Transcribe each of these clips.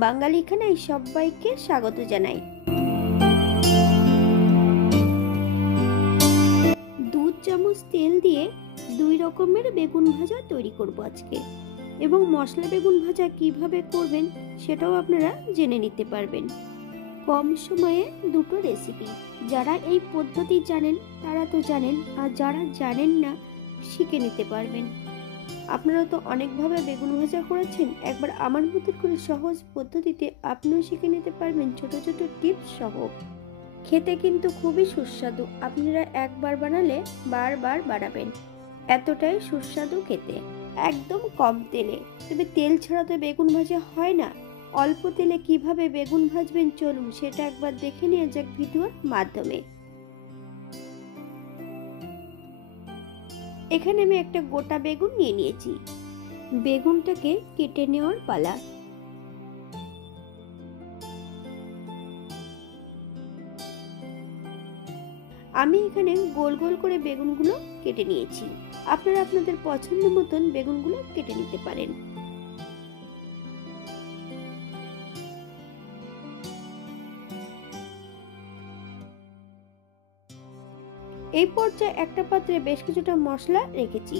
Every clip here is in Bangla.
বাঙালি খানায় সবাইকে স্বাগত জানাই। 2 চামচ তেল দিয়ে 2 রকমের বেগুন ভাজা তৈরি করব আজকে, এবং মশলা বেগুন ভাজা কিভাবে করবেন সেটাও আপনারা জেনে নিতে পারবেন। কম সময়ে দুটো রেসিপি। যারা এই পদ্ধতি জানেন তারা তো জানেন, আর যারা জানেন না শিখে নিতে পারবেন। আপনারা তো অনেকভাবে বেগুন ভাজা করেছেন, একবার আমার মতো করে সহজ পদ্ধতিতে আপনিও শিখে নিতে পারবেন ছোট ছোট টিপস সহ। খেতে কিন্তু খুবই সুস্বাদু, আপনারা একবার বানালে বারবার বানাবেন, এতটাই সুস্বাদু খেতে। একদম কম তেলে, তবে তেল ছাড়া তো বেগুন ভাজা হয় না। অল্প তেলে কিভাবে বেগুন ভাজবেন চলুন সেটা একবার দেখে নেওয়া যাক ভিডিওর মাধ্যমে। এখানে আমি একটা গোটা বেগুন নিয়ে নিয়েছি। বেগুনটাকে কেটে নেওয়ার পালা। আমি এখানে গোল গোল করে বেগুনগুলো কেটে নিয়েছি। আপনারা আপনাদের পছন্দ মতন বেগুনগুলো কেটে নিতে পারেন। এই পর্যায়ে একটা পাত্রে বেশ কিছুটা মশলা রেখেছি।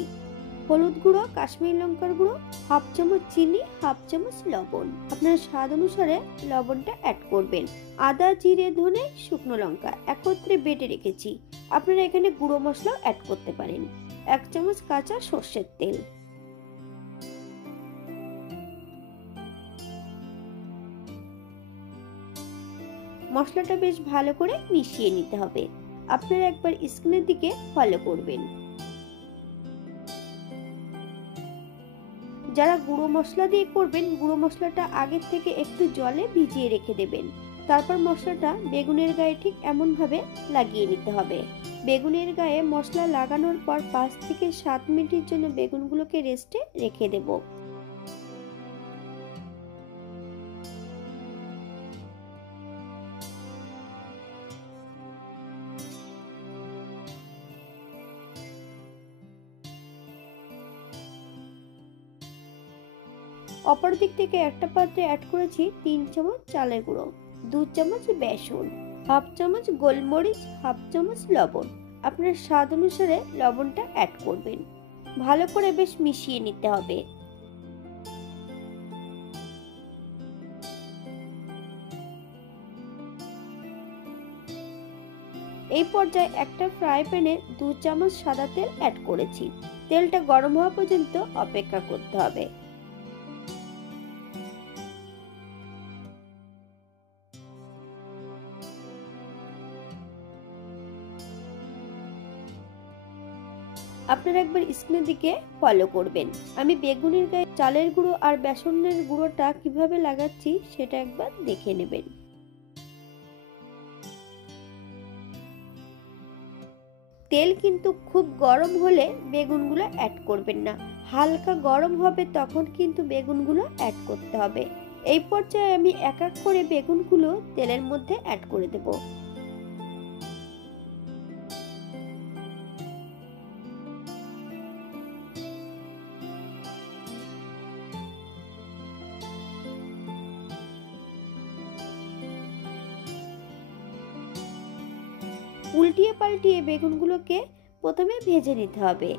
হলুদ গুঁড়ো, কাশ্মীরি লঙ্কার গুঁড়ো, হাফ চামচ চিনি, হাফ চামচ লবণ। আপনার স্বাদ অনুসারে লবণটা অ্যাড করবেন। আদা, জিরে, ধনে, শুকনো লঙ্কা একত্রে বেটে রেখেছি। আপনারা এখানে গুঁড়ো মশলাও অ্যাড করতে পারেন। 1 চামচ কাঁচা সর্ষের তেল। মশলাটা বেশ ভালো করে মিশিয়ে নিতে হবে। আপনারা একবার স্ক্রিনের দিকে ফলো করবেন। যারা গুঁড়ো মশলা দিয়ে করবেন, গুঁড়ো মশলাটা আগের থেকে একটু জলে ভিজিয়ে রেখে দেবেন। তারপর মশলাটা বেগুনের গায়ে ঠিক এমন ভাবে লাগিয়ে নিতে হবে। বেগুনের গায়ে মশলা লাগানোর পর 5 থেকে 7 মিনিটের জন্য বেগুনগুলোকে রেস্টে রেখে দেব। অপর দিক থেকে একটা পাত্রে অ্যাড করেছি 3 চামচ চালের গুঁড়ো, 2 চামচ বেসন, হাফ চামচ গোলমরিচ, হাফ চামচ লবণ। আপনার স্বাদ অনুসারে লবণটা অ্যাড করবেন। ভালো করে বেশ মিশিয়ে নিতে হবে। এই পর্যায়ে একটা ফ্রাই প্যানে 2 চামচ সাদা তেল অ্যাড করেছি। তেলটা গরম হওয়া পর্যন্ত অপেক্ষা করতে হবে। আপনারা একবার স্ক্রিনের দিকে ফলো করবেন। আমি বেগুনের গায়ে চালের গুঁড়ো আর বেসনের গুঁড়োটা কিভাবে লাগাচ্ছি সেটা একবার দেখে নেবেন। তেল কিন্তু খুব গরম হলে বেগুনগুলো অ্যাড করবেন না, হালকা গরম হবে তখন কিন্তু বেগুনগুলো অ্যাড করতে হবে। এই পর্যায়ে আমি এক এক করে বেগুনগুলো তেলের মধ্যে অ্যাড করে দেব। উল্টিয়ে পাল্টিয়ে বেগুনগুলোকে প্রথমে ভেজে নিতে হবে।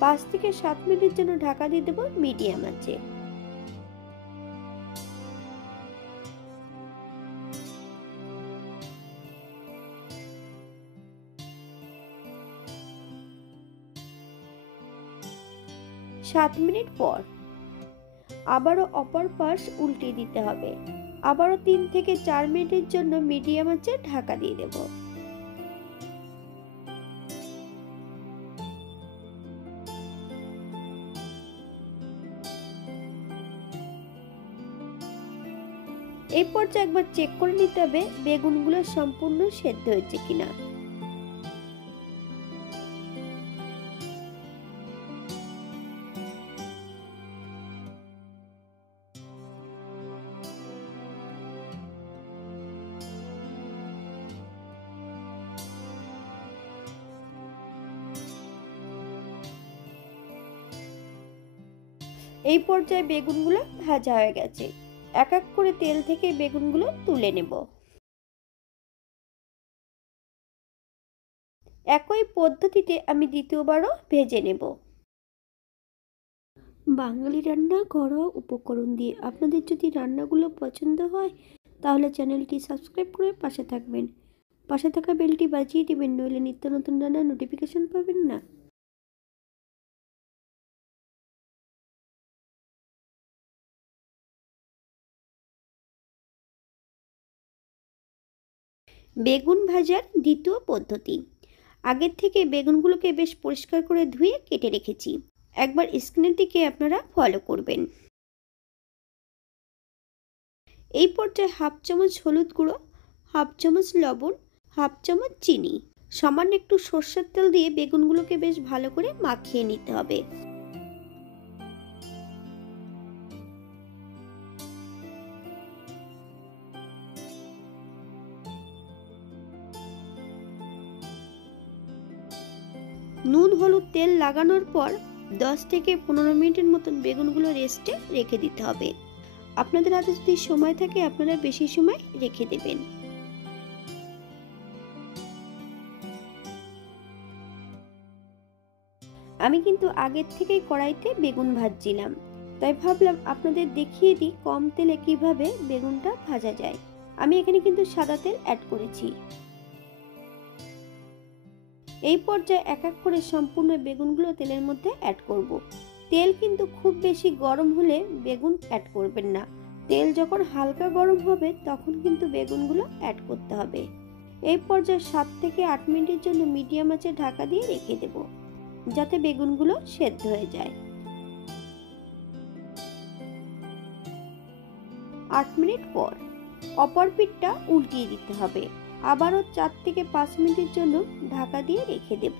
5 থেকে 7 মিনিটের জন্য ঢাকা দিয়ে দেব মিডিয়াম আঁচে। সাত মিনিট পর আবারও অপর পাশ উল্টে দিতে হবে। আবারও 3 থেকে 4 মিনিটের জন্য মিডিয়াম আঁচে ঢাকা দিয়ে দেব। এই পর্যায়ে একবার চেক করে নিতে হবে বেগুনগুলো সম্পূর্ণ সেদ্ধ হয়েছে কিনা। এই পর্যায়ে বেগুনগুলো ভাজা হয়ে গেছে। এক এক করে তেল থেকে বেগুনগুলো তুলে নেব। একই পদ্ধতিতে আমি দ্বিতীয়বারও ভেজে নেব। বাঙালি রান্না ঘরোয়া উপকরণ দিয়ে আপনাদের যদি রান্নাগুলো পছন্দ হয় তাহলে চ্যানেলটি সাবস্ক্রাইব করে পাশে থাকবেন। পাশে থাকা বেলটি বাজিয়ে দেবেন, নইলে নিত্য নতুন রান্নার নোটিফিকেশন পাবেন না। বেগুন ভাজার দ্বিতীয় পদ্ধতি। আগের থেকে বেগুনগুলোকে বেশ পরিষ্কার করে ধুয়ে কেটে রেখেছি। একবার স্ক্রিনের দিকে আপনারা ফলো করবেন। এই পর্যায়ে হাফ চামচ হলুদ গুঁড়ো, হাফ চামচ লবণ, হাফ চামচ চিনি, সামান্য একটু সরষের তেল দিয়ে বেগুনগুলোকে বেশ ভালো করে মাখিয়ে নিতে হবে। নুন হলুদ তেল লাগানোর পর 10 থেকে 15 মিনিটের মতন বেগুনগুলো রেস্টে রেখে দিতে হবে। আপনাদের হাতে যদি সময় থাকে আপনারা বেশি সময় রেখে দেবেন। আমি কিন্তু আগের থেকেই কড়াইতে বেগুন ভাজছিলাম, তাই ভাবলাম আপনাদের দেখিয়ে দিই কম তেলে কিভাবে বেগুনটা ভাজা যায়। আমি এখানে কিন্তু সাদা তেল অ্যাড করেছি। এই পর্যায়ে এক এক করে সম্পূর্ণ বেগুনগুলো তেলের মধ্যে অ্যাড করব। তেল কিন্তু খুব বেশি গরম হলে বেগুন অ্যাড করবেন না। তেল যখন হালকা গরম হবে তখন কিন্তু বেগুনগুলো অ্যাড করতে হবে। এই পর্যায়ে 7 থেকে 8 মিনিটের জন্য মিডিয়াম আঁচে ঢাকা দিয়ে রেখে দেব, যাতে বেগুনগুলো সেদ্ধ হয়ে যায়। 8 মিনিট পর অপর পিঠটা উল্টিয়ে দিতে হবে। আবারও 4 থেকে 5 মিনিটের জন্য ঢাকা দিয়ে রেখে দেব।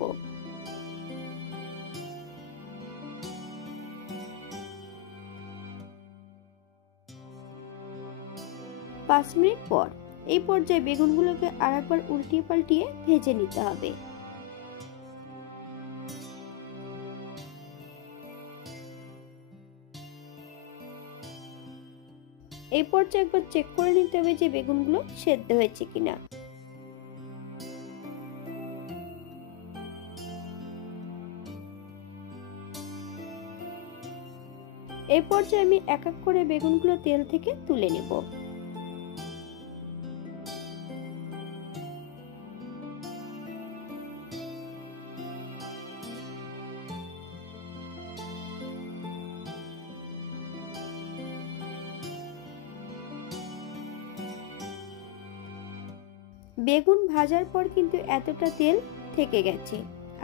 5 মিনিট পর এই পর্যায়ে বেগুনগুলোকে আরেকবার উল্টিয়ে পাল্টিয়ে ভেজে নিতে হবে। এই পর্যায়ে একবার চেক করে নিতে হবে যে বেগুনগুলো সেদ্ধ হয়েছে কিনা। এই পর্যায়ে আমি এক এক করে বেগুনগুলো তেল থেকে তুলে নেব। বেগুন ভাজার পর কিন্তু এতটা তেল থেকে গেছে।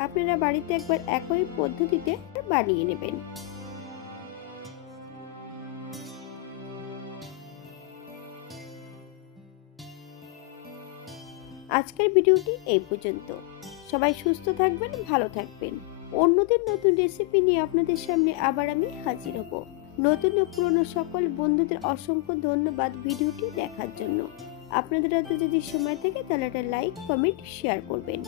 আপনারা বাড়িতে একবার একই পদ্ধতিতে বানিয়ে নেবেন। আজকের ভিডিওটি এই পর্যন্ত। সবাই সুস্থ থাকবেন, ভালো থাকবেন। অন্যদের নতুন রেসিপি নিয়ে আপনাদের সামনে আবার আমি হাজির হব। নতুন ও পুরনো সকল বন্ধুদের অসংখ্য ধন্যবাদ ভিডিওটি দেখার জন্য। আপনাদের হাতে যদি সময় থাকে তাহলে একটা লাইক, কমেন্ট, শেয়ার করবেন।